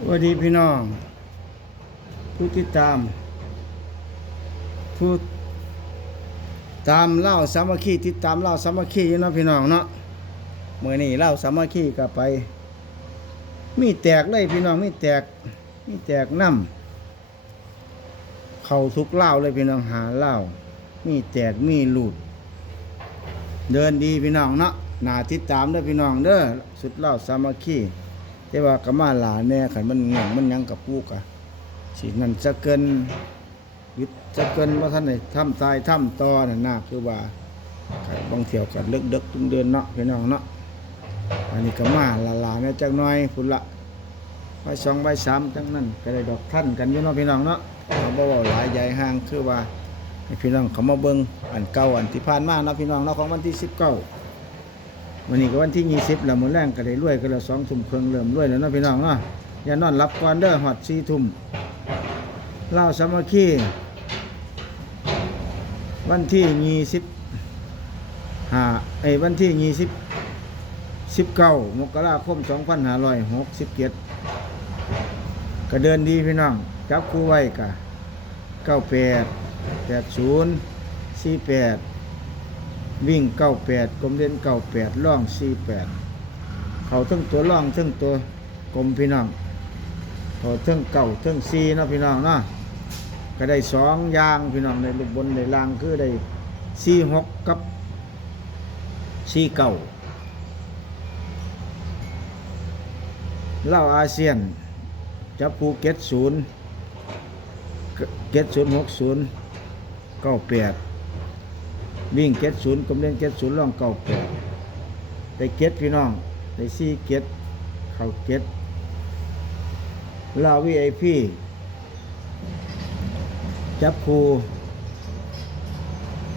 สวัสดีพี่น้อง ผู้ติดตาม ผู้ตามเล่าสามัคคีติดตามเล่าสามัคคีอยู่นะพี่น้องเนาะเมื่อนี้เล่าสามัคคีก็ไป มีแตกเลยพี่น้องมีแตกมีแตกน้ำเข้าทุกเล่าเลยพี่น้องหาเล่ามีแตกมีหลุด เดินดีพี่น้องเนาะน่าติดตามเด้อพี่น้องเด้อสุดเล่าสามัคคี แต่ว่ากมาหลาแน่ขันมันเงียงมันยังกับปูกะสินั่นจะเกินยึดจะเกินว่าท่านไหนทำตายทำตอน่ะนาคือว่าบางเที่ยวกันเลิกเด็กตึงเดือนเนาะพี่น้องเนาะอันนี้กมาหลาหลาแน่จักน่อยพุ่นละใบสองใบสามจังนั้นก็ได้ดอกท่านกันอยู่เนาะพี่น้องเนาะเขาบอกว่าหลายใหญ่ห่างคือว่าพี่น้องเขามาเบิ่งอันเก่าอันที่ผ่านมานะพี่น้องเนาะของวันที่สิบเก้า วันนี้ก็วันที่ยี่สิบแล้วมื้อแรงก็ได้รวยกันแล้วสองทุ่มครึ่งเริ่มรวยแล้วเนาะพี่น้องเนาะอย่านอนรับก่อนเด้อฮอดสี่ทุ่มเล่าสามัคคีวันที่ยี่สิบห้าไอ้วันที่ยี่สิบสิบเก้ามกราคมสองพันห้าร้อยหกสิบเจ็ดก็เดินดีพี่น้องจับคู่ไว้กะเก้าแปดแปดศูนย์สี่แปด วิ่งเก้าแปดกลมเด่นเก้าแปดล่องสี่แปดเขาทั้งตัวล่องทั้งตัวกลมพี่น้องเขาทั้งเก้าทั้งสี่นาะพี่น้องเนาะก็ได้สองยางพี่น้องในลูกบนในล่างคือได้สี่หกกับสี่เก้าเล่าอาเซียนจับภูเก็ตศูนย์เก็ตศูนย์หกศูนย์เก้าแปด วิ่งเก็ดศูนย์กำเล่นเก็ดศูนย์ล่องเก้าแปดได้เก็ดพี่น้องได้ซี่เก็ดเข้าเก็ดลาวีไอพีจับคู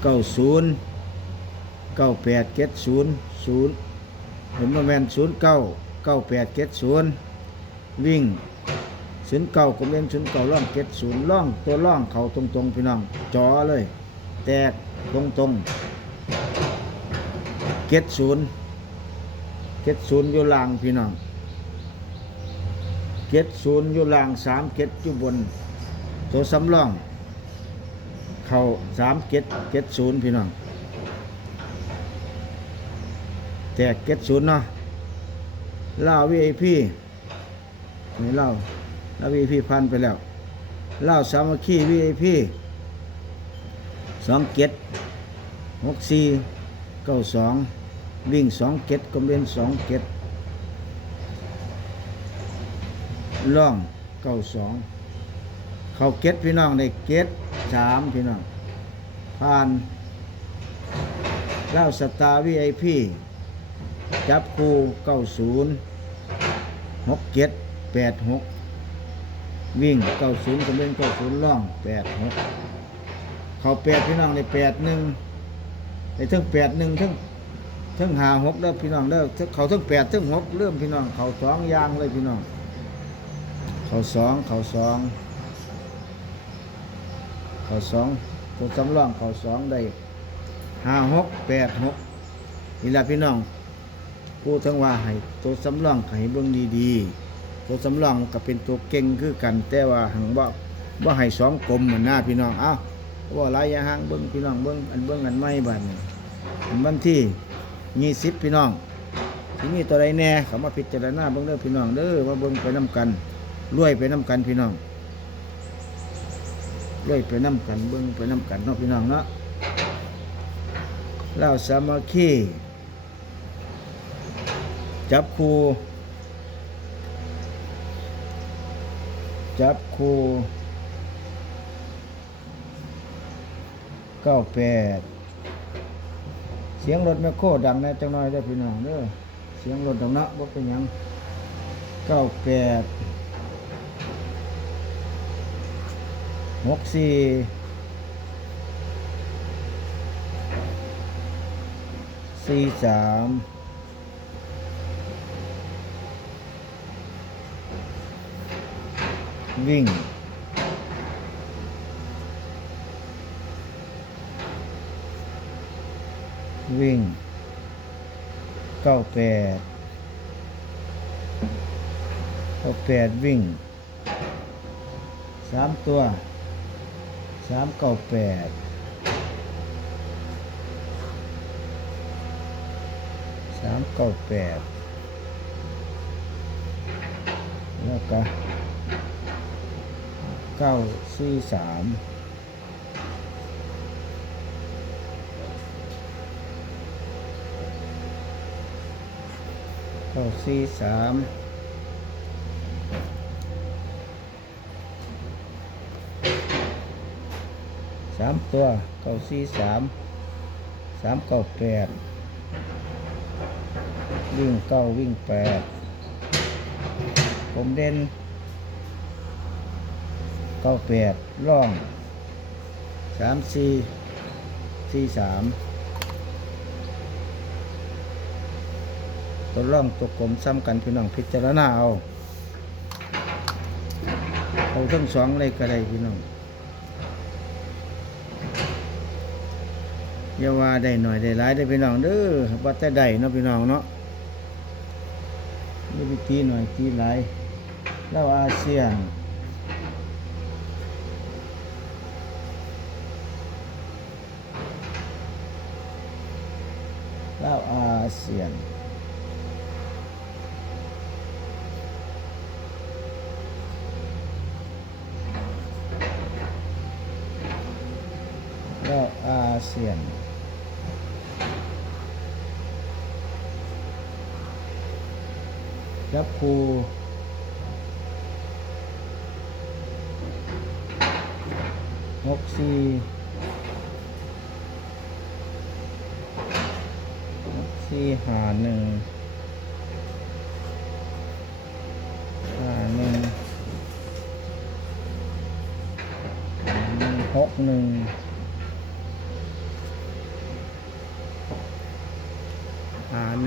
เก้าศูนย์เก้าแปดเก็ดศูนย์ศูนย์เห็นมาแมนศูนย์เก้าเก้าแปดเก็ดศูนย์วิ่งศูนย์เก่าก็เป็นศูนย์เก่าร่องเก็ดศูนย์ร่องตัวร่องเขาตรงๆพี่น้องจอเลย แตก ตรงๆเก็ดศูนย์เก็ดศูนย์อยู่ล่างพี่น้องเก็ดศูนย์อยู่ล่างสามเก็ดอยู่บน ตัวสำรอง เขาสามเก็ดเก็ดศูนย์พี่น้องแตกเก็ดศูนย์เนาะล่าวีไอพีนี่เล่าล้ววีพีพันไปแล้วเล่าสามัคคีวีพี สองเก็ดหกสี่เก้าสองวิ่งสองเก็ดก็เป็นสองเก็ดล่องเก้าสองเขาเก็ดพี่น้องในเก็ดสามพี่น้องผ่านเล่าสตาร์วีไอพีจับคู่เก้าศูนย์หกเก็ดแปดหกวิ่งเก้าศูนย์ก็เป็นเก้าศูนย์ล่องแปดหก เขาแปดพี่น้องในแปดหนึ่งในทั้งแปดหนึ่งทั้งทั้งหาหกเด้อพี่น้องเด้องเขาทั้งแปดทั้งหกเริ่มพี่น้อง เขาสองยางเลยพี่น้อง เขาสองเขาสองเขาสองตัวสำรองเขาสองได้ห้าหกแปดหกนี่แหละพี่น้องผู้ทั้งว่าให้ตัวสำรองให้เบิ่งดีๆตัวสำรองก็เป็นตัวเก่งคือกัน แต่ว่าหังบ่บ่ให้สองกลมเหมือนหน้าพี่น้องเอ้าว ว่าหลายอย่าห่างเบิ่งพี่น้องเบิ่งอันเบิ่งอันไม่บัดนี้อันวันที่ยี่สิบพี่น้องที่มีตัวใดแน่เขามาพิจารณาเบิ่งเด้อพี่น้องเด้อว่าเบิ่งไปน้กันรวยไปน้กันพี่น้องรวยไปน้กันเบิ่งไปน้กันเนาะพี่น้องเนาะแล้วสามัคคีจับคู่จับคู่ เก้าแปดเสียงรถแมคโครดังแน่จังน้อยได้พี่น้องเด้อเสียงรถดังนะบ่เป็นหยังเก้าแปดหกสี่สี่สามวิ่ง เก้าแปดเก้าแปดวิ่งสามตัวสามเก้าแปดสามเก้าแปดแล้วก็เก้าสี่สาม เก้าสี่สามสามตัวเก้าสี่สามสามเก้าแปดวิ่งเก้าวิ่งแปดผมเด่นเก้าแปดร่องสามสี่สี่สาม ตัวร่องตัวกลมซ้ำกันพี่น้องพิจารณาเอาเอาทั้งสองเลยก็ได้พี่น้องอย่าว่าได้หน่อยได้หลายได้พี่น้องเด้อว่าแต่ได้เนาะพี่น้องเนาะนี่ไปตีหน่อยตีหลายแล้วอาเซียนเล่าวอาเซียน เล่าวอา เซียนจับคูหกสี่หกสี่หาหนึ่งหาหนึ่งหาหนึ่งหหนึ่งหาหนึ่งหกหนึ่ง ว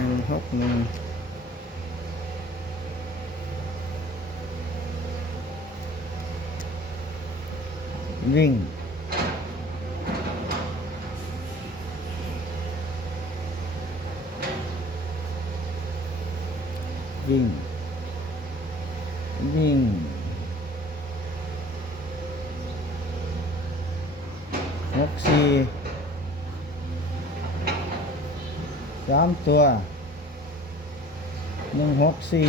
ิ่งวิ่งวิ่ง หกสี่สาม ตัวหนึ่งหกสี่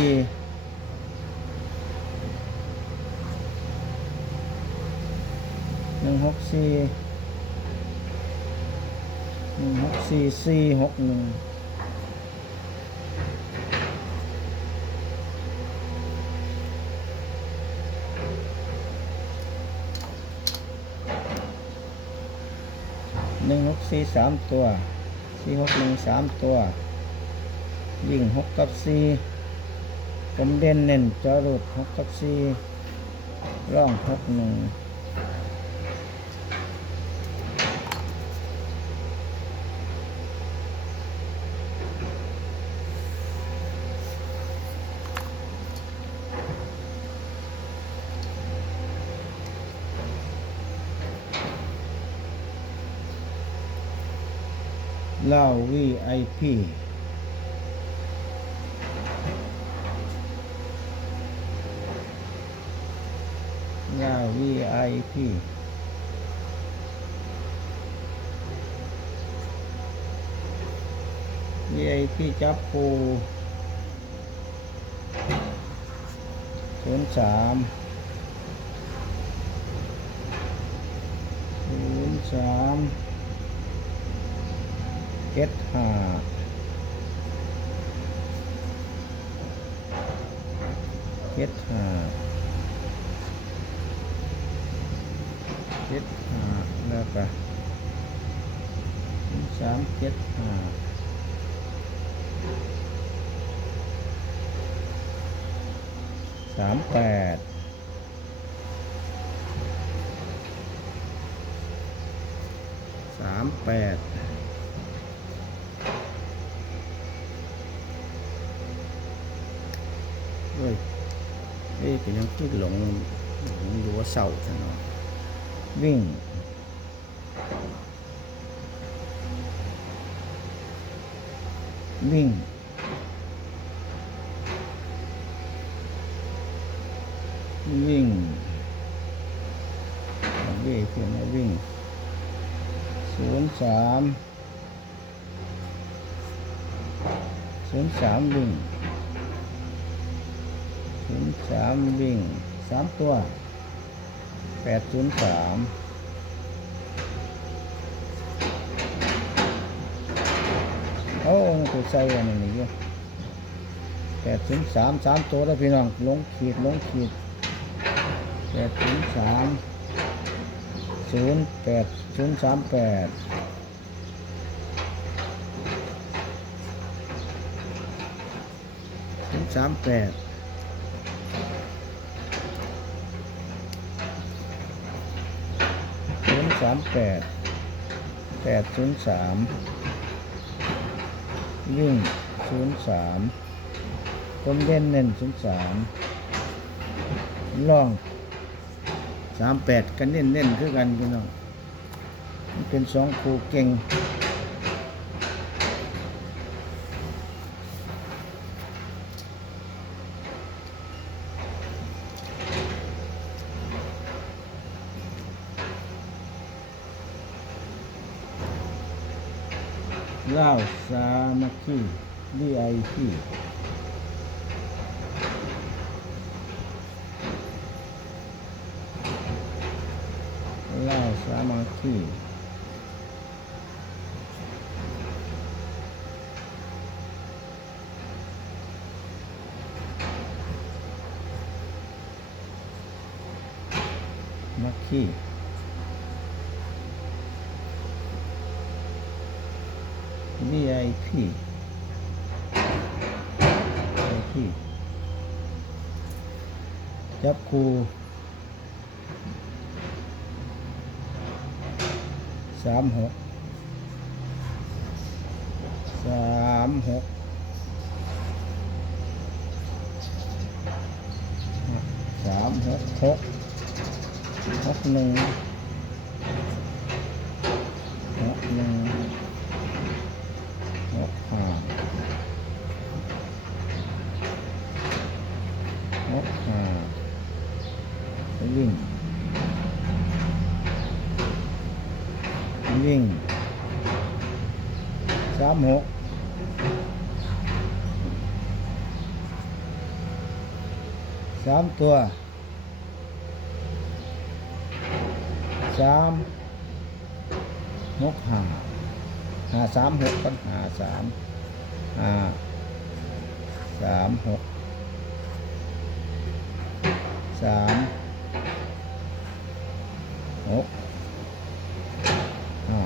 หนึ่งหกสี่หนึ่งหกสี่สี่หกหนึ่งหนึ่งหกสี่สามตัวสี่หกหนึ่งสามตัว วิ่งหกกับสี่ผมเด่นเน้นจอรุดหกกับสี่ร่องหกหนึ่งเล้า VIP เหล้า VIP VIP จับปูศูนย์สามศูนย์สามเจ็ดห้าเจ็ดห้าเจ็ดห้า แล้วก็ศูนย์สามเจ็ดห้าสามแปดสามแปดเอ้ยเอ้ยเป็นยังคิดหลงหลงอยู่ว่าเศร้าจังเนาะวิ่ง วิ่ง วิ่งเวเขียนว่าวิ่งศูนย์สามศูนย์สามวิ่งศูนย์สามวิ่งสามตัวแปดศูนย์สาม โอ้ตัวใส่อันนี้อยู่แปดศูนย์สามสามตัวแล้วพี่น้องลงขีดลงขีดแปดศูนย์สามศูนย์แปดศูนย์สามแปดศูนย์สามแปดศูนย์สามแปดแปดศูนย์สาม วิ่งศูนย์สามต้นเล่นเน้นศูนย์สามล่องสามแปดกันเน้นเน้นคือกันพี่น้องเป็นสองครูเก่ง เล่าสามัคคีดีไอพีเล่าสามัคคีมัคคี VIP VIP จับครูสามหกสามหกสามหกหกหกหนึ่งหกหนึ่ง หกห้าหกห้าวิ่งวิ่ง สามหกสามตัวสามหกห้า หาสามหกกันหาสามหาสามหกสามหกห้า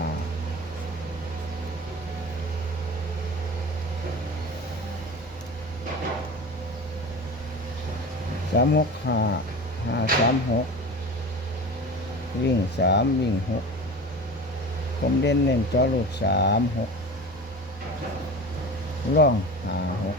สามหกห้าห้าสามหกวิ่งสามวิ่งหกผมเด่นเน้นจอลูกสามหกล่องหาหก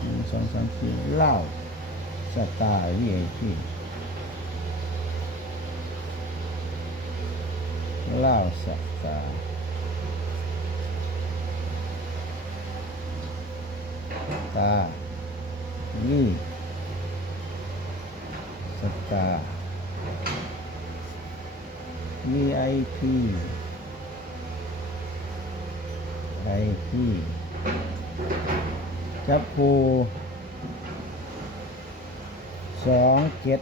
หนึ่งสองสามสี่ เล้าสตาร์วีไอพีเล้าสตาร์ตาวีสตาร์ VIP IP จับปู สองเจ็ด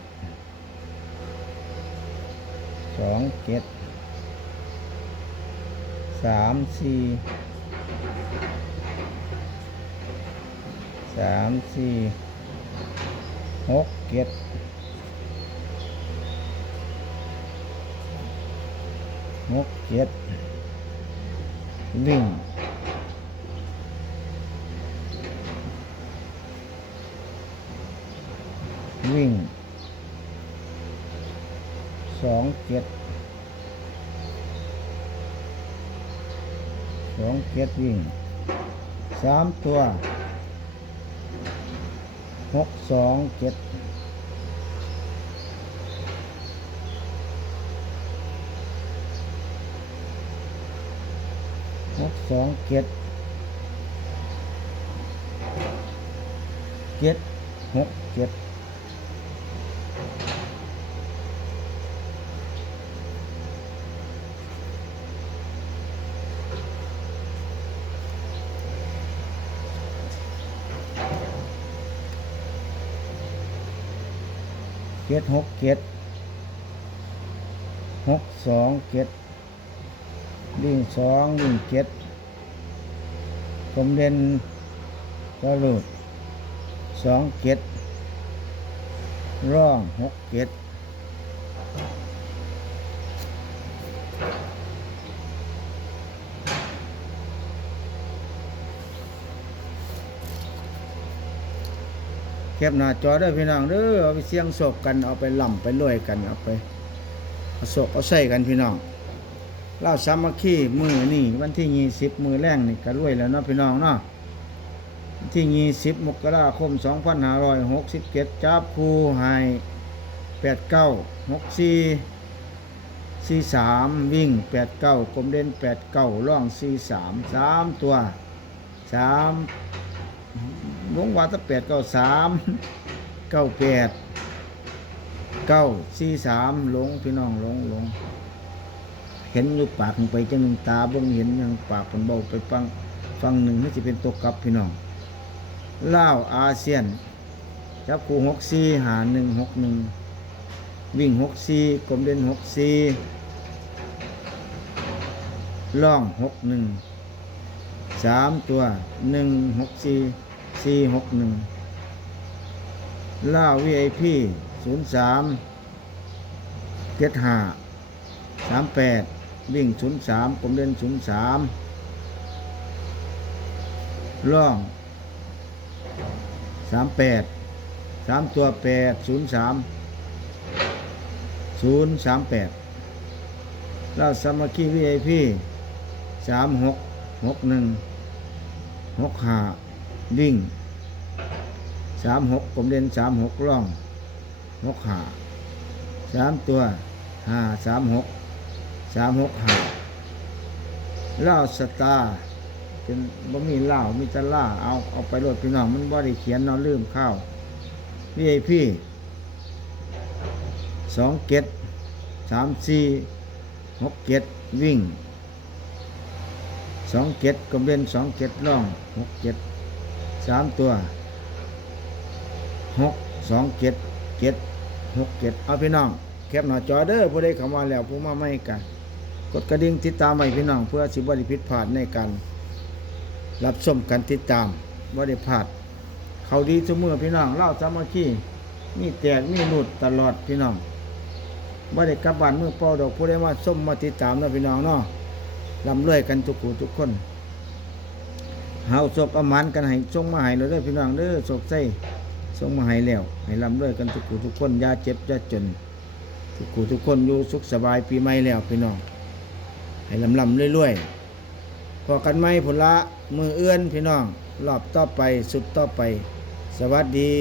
สองเจ็ดสามสี่สามสี่หกเจ็ดหกเจ็ดวิ่ง วิ่งสอง เจ็ดสองเจ็ดวิ่งสามตัวหกสองเจ็ดหกสองเจ็ดเจ็ดหกเจ็ด เจ็ดหกเจ็ดหกสองเจ็ดวิ่งสองวิ่งเจ็ดผมเด่นก็หลุดสองเจ็ดร่องหกเจ็ด แคบหน้าจอด้อพี่น้องเด้อเอาไปเสี่ยงโศกกันเอาไปล่ำไปรวยกันเอาไปเอาโศกเอาใส่กันพี่น้องเล่าสามัคคีมือนี่วันที่ยี่สิบมือแรงนี่ก็รวยแล้วเนาะพี่น้องเนาะที่ยี่สิบมกราคมสองพันห้าร้อยหกสิบเจ็ดจับผู้ให้แปดเก้าหกสี่สี่สามวิ่งแปดเก้ากลมเด่นแปดเก้าล่องสี่สามสามตัวสาม วงว่าตแปดเก้าสามเก้าแปดเก้าสี่สามหลงพี่น้องหลงหลงเห็นอยู่ปากมันไปจังหนึ่งตาบ่งเห็นยังปากมันเบาไปฟังฟังหนึ่งนี่จะเป็นตัวกลับพี่น้องเล่าวอาเซียนจับคู่หกสี่หาหนึ่งหกหนึ่งวิ่งหกสี่กลมเด่นหกสี่ล่องหกหนึ่งสามตัวหนึ่งหกสี่ สี่หกหนึ่งล่าวีไอพีศูนย์สามเจ็ดห้าสามแปดวิ่งศูนย์สามผมเล่นศูนย์สามล่องสามแปดสามตัวแปดศูนย์สามศูนย์สามแปดล่าสามัคคีวีไอพีสามหกหกหนึ่งหกห้า วิ่งสามหกผมเล่นสามหกร่องหกหาสามตัวห้าสามหกสามหกหาเล่าสตาเป็นบ่มีเหล้ามีต่ล่าเอาเอาไปโหลดพี่น้องมันบ่ได้เขียนนาะลืมข้าววีไอพี่สองเก็ดสามสี่หกเก็ดวิ่งสองเจ็ดก็เป็นสองเจ็ดร่องหกเจ็ด สามตัวหกสองเจ็ดเจ็ดหกเจ็ดเอาพี่น้อง แคปหน้าจอเด้อผู้ใดเข้ามาแล้วผู้มาไม่กันกดกระดิ่งติดตามไว้พี่น้องเพื่อสิบริพิษผ่านในการรับชมกันติดตามบริพลาดเขาดีเสมอพี่น้องเล่าสามัคคีมีแตกมีหลุดตลอดพี่น้องบ่ได้กลับบ้านเมื่อเป่าดอกผู้ใดมาส้มมาติดตามเนาะพี่น้องเนาะลำรวยกันทุกผู้ทุกคน เฮาศกเอามันกันให้ทรงมาให้เราได้พี่น้องเด้อศกใส่ทรงมาให้แล้ว ให้ลำรวยกันทุกผู้ทุกคนยาเจ็บยาจน ทุกผู้ทุกคนอยู่สุขสบายปีใหม่แล้วพี่น้อง ให้ลำลำเรื่อยๆพอกันไหมผลละมือเอื้อนพี่น้องรอบต่อไปสุดต่อไป สวัสดี